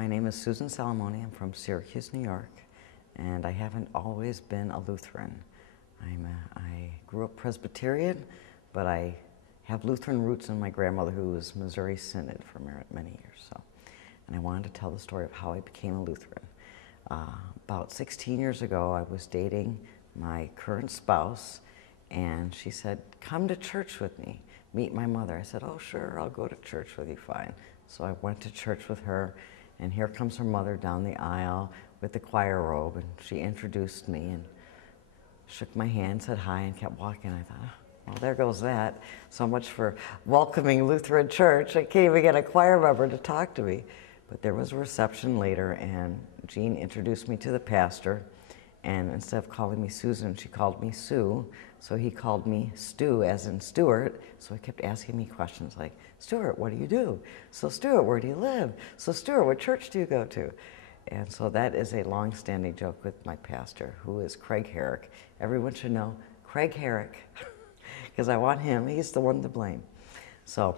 My name is Susan Salomone. I'm from Syracuse, New York, and I haven't always been a Lutheran. I grew up Presbyterian, but I have Lutheran roots in my grandmother, who was Missouri Synod for many years. And I wanted to tell the story of how I became a Lutheran. About 16 years ago, I was dating my current spouse, and she said, "Come to church with me, meet my mother." I said, "Oh, sure, I'll go to church with you, fine." So I went to church with her, and here comes her mother down the aisle with the choir robe, and she introduced me and shook my hand, said hi, and kept walking. I thought, oh, well, there goes that. So much for welcoming Lutheran church. I can't even get a choir member to talk to me. But there was a reception later, and Jean introduced me to the pastor, and instead of calling me Susan, she called me Sue. So he called me Stu, as in Stuart. So he kept asking me questions like, "Stuart, what do you do? So Stuart, where do you live? So Stuart, what church do you go to?" And so that is a long-standing joke with my pastor, who is Craig Herrick. Everyone should know Craig Herrick, because I want him. He's the one to blame. So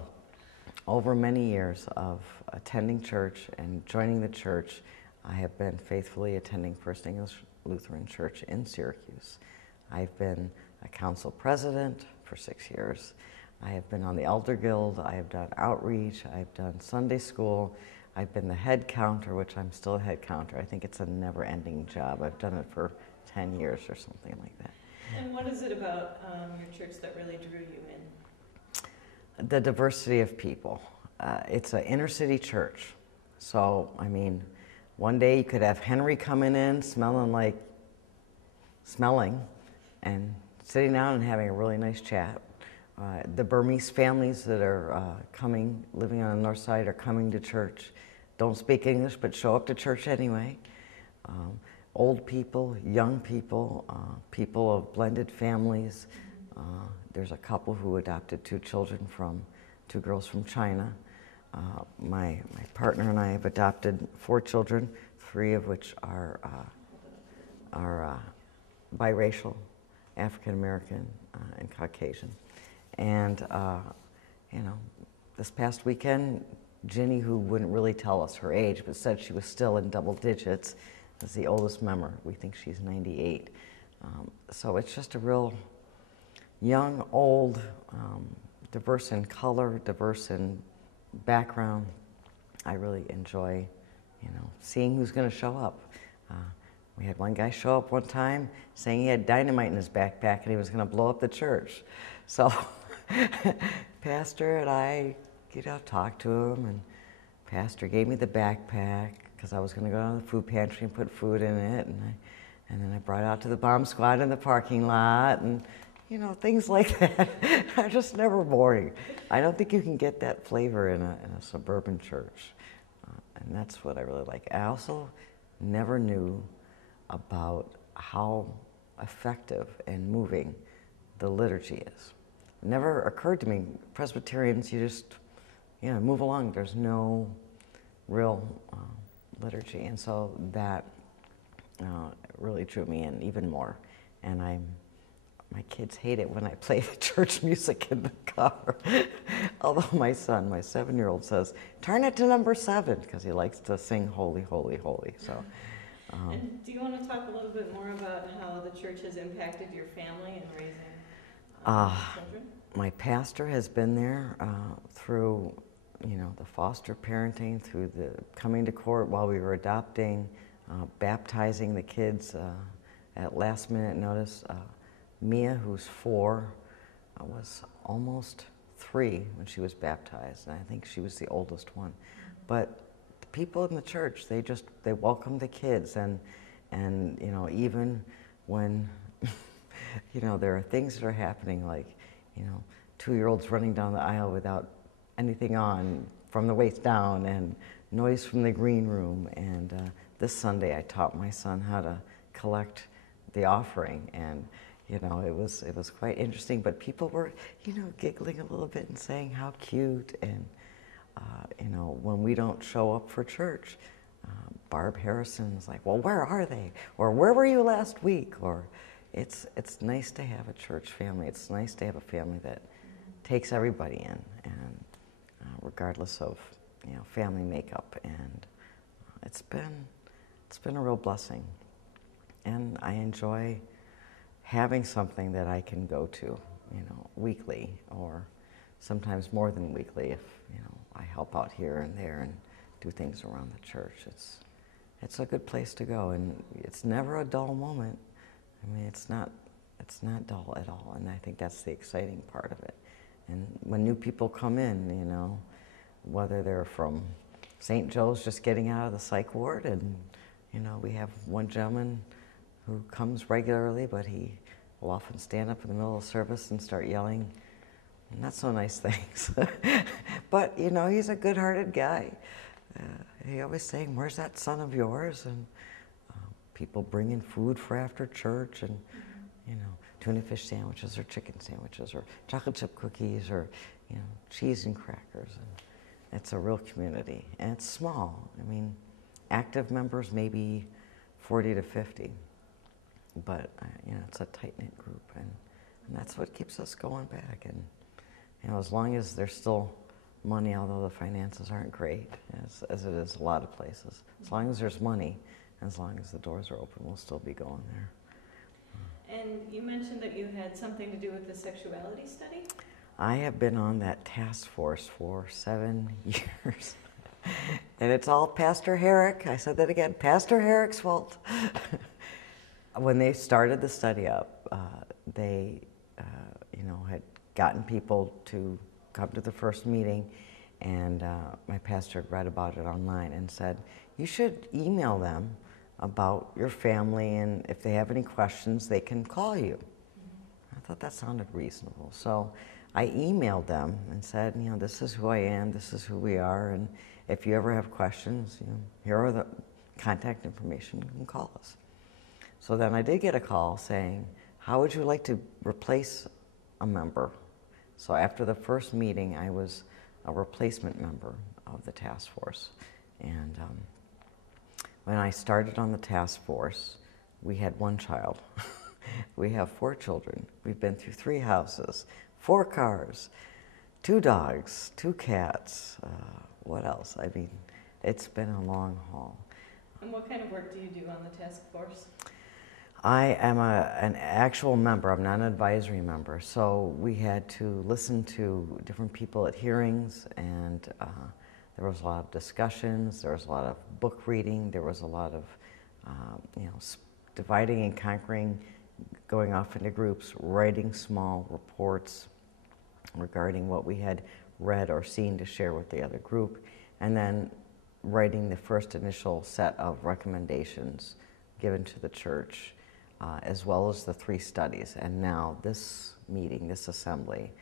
over many years of attending church and joining the church, I have been faithfully attending First English Lutheran Church in Syracuse. I've been a council president for 6 years. I have been on the Elder Guild. I have done outreach. I've done Sunday school. I've been the head counter, which I'm still a head counter. I think it's a never-ending job. I've done it for 10 years or something like that. And what is it about your church that really drew you in? The diversity of people. It's an inner city church. So, I mean, one day you could have Henry coming in smelling and sitting down and having a really nice chat. The Burmese families that are living on the north side are coming to church. Don't speak English, but show up to church anyway. Old people, young people, people of blended families. There's a couple who adopted two girls from China. My partner and I have adopted 4 children, 3 of which are biracial, African American and Caucasian. And this past weekend, Ginny, who wouldn't really tell us her age, but said she was still in double digits, is the oldest member. We think she's 98. So it's just a real young, old, diverse in color, diverse in background. I really enjoy, seeing who's going to show up. We had one guy show up one time saying he had dynamite in his backpack and he was going to blow up the church. So Pastor and I, talked to him, and Pastor gave me the backpack because I was going to go down to the food pantry and put food in it, and then I brought it out to the bomb squad in the parking lot, and things like that are just never boring. I don't think you can get that flavor in a suburban church, and that's what I really like. I also never knew about how effective and moving the liturgy is. It never occurred to me, Presbyterians, you just move along. There's no real liturgy, and so that really drew me in even more. And my kids hate it when I play the church music in the car. Although my son, my 7-year-old, says, "Turn it to number 7," because he likes to sing "Holy, Holy, Holy." So. And do you want to talk a little bit more about how the church has impacted your family in raising children? My pastor has been there through, the foster parenting, through the coming to court while we were adopting, baptizing the kids at last minute notice. Mia, who's 4, was almost 3 when she was baptized, and I think she was the oldest one. But the people in the church, they welcome the kids, and even when there are things that are happening, like 2-year-olds running down the aisle without anything on from the waist down, and noise from the green room. And this Sunday I taught my son how to collect the offering, and it was quite interesting. But people were giggling a little bit and saying how cute. And when we don't show up for church, Barb Harrison's like, "Well, where are they?" Or "Where were you last week?" Or it's nice to have a church family. It's nice to have a family that takes everybody in, and regardless of family makeup. And it's been a real blessing. And I enjoy having something that I can go to, weekly, or sometimes more than weekly if, I help out here and there and do things around the church. It's a good place to go, and it's never a dull moment. I mean, it's not dull at all, and I think that's the exciting part of it. And when new people come in, whether they're from St. Joe's just getting out of the psych ward, and we have one gentleman who comes regularly, but he will often stand up in the middle of the service and start yelling not so nice things. But he's a good-hearted guy. He always saying, "Where's that son of yours?" And people bringing food for after church, and tuna fish sandwiches or chicken sandwiches or chocolate chip cookies or cheese and crackers. And it's a real community, and it's small. I mean, active members maybe 40 to 50, but it's a tight-knit group, and that's what keeps us going back. And as long as there's still money, although the finances aren't great, as it is a lot of places, as long as there's money, and as long as the doors are open, we'll still be going there. And you mentioned that you had something to do with the sexuality study? I have been on that task force for 7 years. And it's all Pastor Herrick. I said that again, Pastor Herrick's fault. When they started the study up, they had gotten people to come to the first meeting, and my pastor read about it online and said, you should email them about your family, and if they have any questions, they can call you. I thought that sounded reasonable. So I emailed them and said, this is who I am, this is who we are, and if you ever have questions, here are the contact information, you can call us. So then I did get a call saying, how would you like to replace a member? So after the first meeting, I was a replacement member of the task force. And when I started on the task force, we had one child. We have 4 children. We've been through 3 houses, 4 cars, 2 dogs, 2 cats. What else? I mean, it's been a long haul. And what kind of work do you do on the task force? I am an actual member. I'm not an advisory member. So we had to listen to different people at hearings, and there was a lot of discussions. There was a lot of book reading. There was a lot of, dividing and conquering, going off into groups, writing small reports regarding what we had read or seen to share with the other group, and then writing the first initial set of recommendations given to the church, as well as the 3 studies. And now this meeting, this assembly,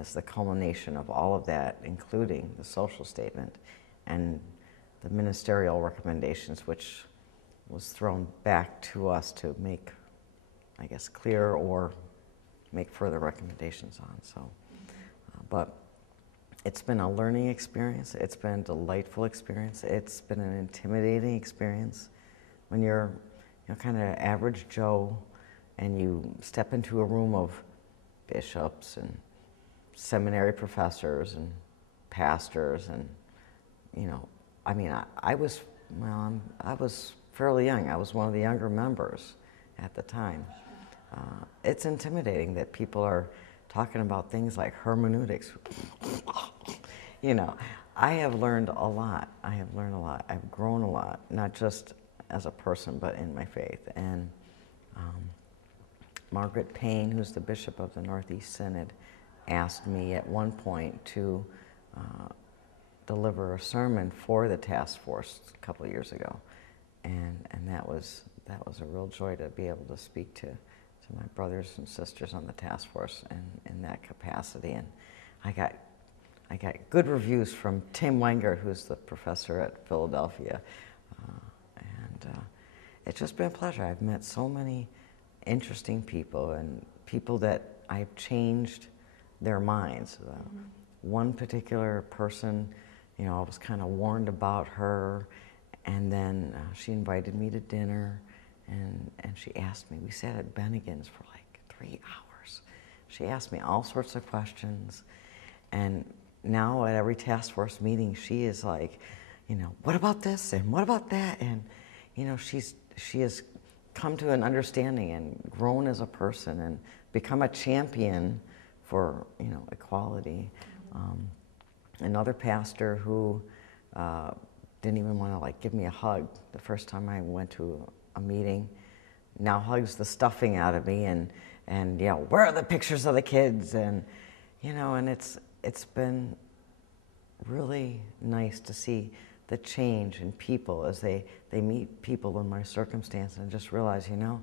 is the culmination of all of that, including the social statement and the ministerial recommendations, which was thrown back to us to make, I guess, clear or make further recommendations on. So, but it's been a learning experience. It's been a delightful experience. It's been an intimidating experience when you're kind of average Joe and you step into a room of bishops and seminary professors and pastors, and I was fairly young. I was one of the younger members at the time. It's intimidating that people are talking about things like hermeneutics. I have learned a lot. I've grown a lot, not just as a person, but in my faith. And Margaret Payne, who's the bishop of the Northeast Synod, asked me at one point to deliver a sermon for the task force a couple of years ago, and that was a real joy to be able to speak to my brothers and sisters on the task force in that capacity. And I got good reviews from Tim Wenger, who's the professor at Philadelphia. It's just been a pleasure. I've met so many interesting people, and people that I've changed their minds. One particular person, I was kind of warned about her, and then she invited me to dinner, and she asked me, we sat at Bennigan's for like 3 hours. She asked me all sorts of questions, and now at every task force meeting, she is like, you know, what about this and what about that? And, you know, she has come to an understanding and grown as a person and become a champion for, you know, equality. Another pastor who didn't even want to like give me a hug the first time I went to a meeting now hugs the stuffing out of me and you know, where are the pictures of the kids? And, you know, and it's been really nice to see the change in people as they meet people in my circumstance and just realize, you know,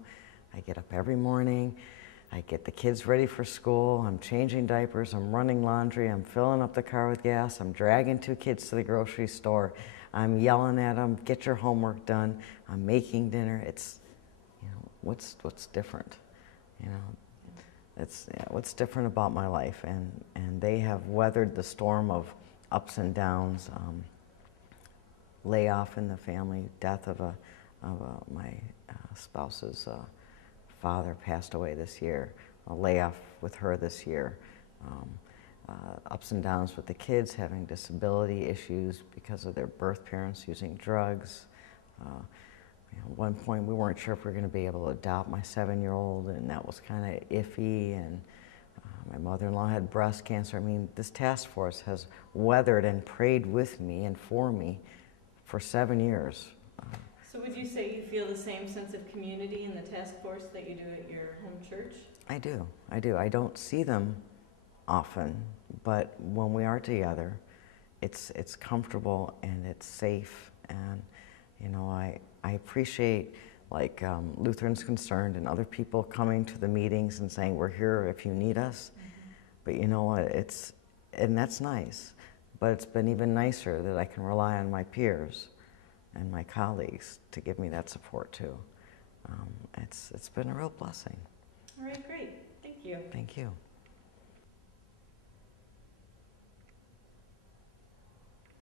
I get up every morning, I get the kids ready for school, I'm changing diapers, I'm running laundry, I'm filling up the car with gas, I'm dragging 2 kids to the grocery store, I'm yelling at them, get your homework done, I'm making dinner. It's, you know, what's different? You know, it's, yeah, what's different about my life, and they have weathered the storm of ups and downs, layoff in the family, death of my spouse's father passed away this year, a layoff with her this year, ups and downs with the kids having disability issues because of their birth parents using drugs. You know, at one point we weren't sure if we were going to be able to adopt my 7-year-old, and that was kind of iffy, and my mother-in-law had breast cancer. I mean, this task force has weathered and prayed with me and for me for 7 years. So would you say you feel the same sense of community in the task force that you do at your home church? I do. I don't see them often, but when we are together, it's comfortable and it's safe, and you know, I appreciate like Lutherans Concerned and other people coming to the meetings and saying, we're here if you need us. But you know what, and that's nice, but it's been even nicer that I can rely on my peers and my colleagues to give me that support too. It's been a real blessing. All right, great. Thank you. Thank you.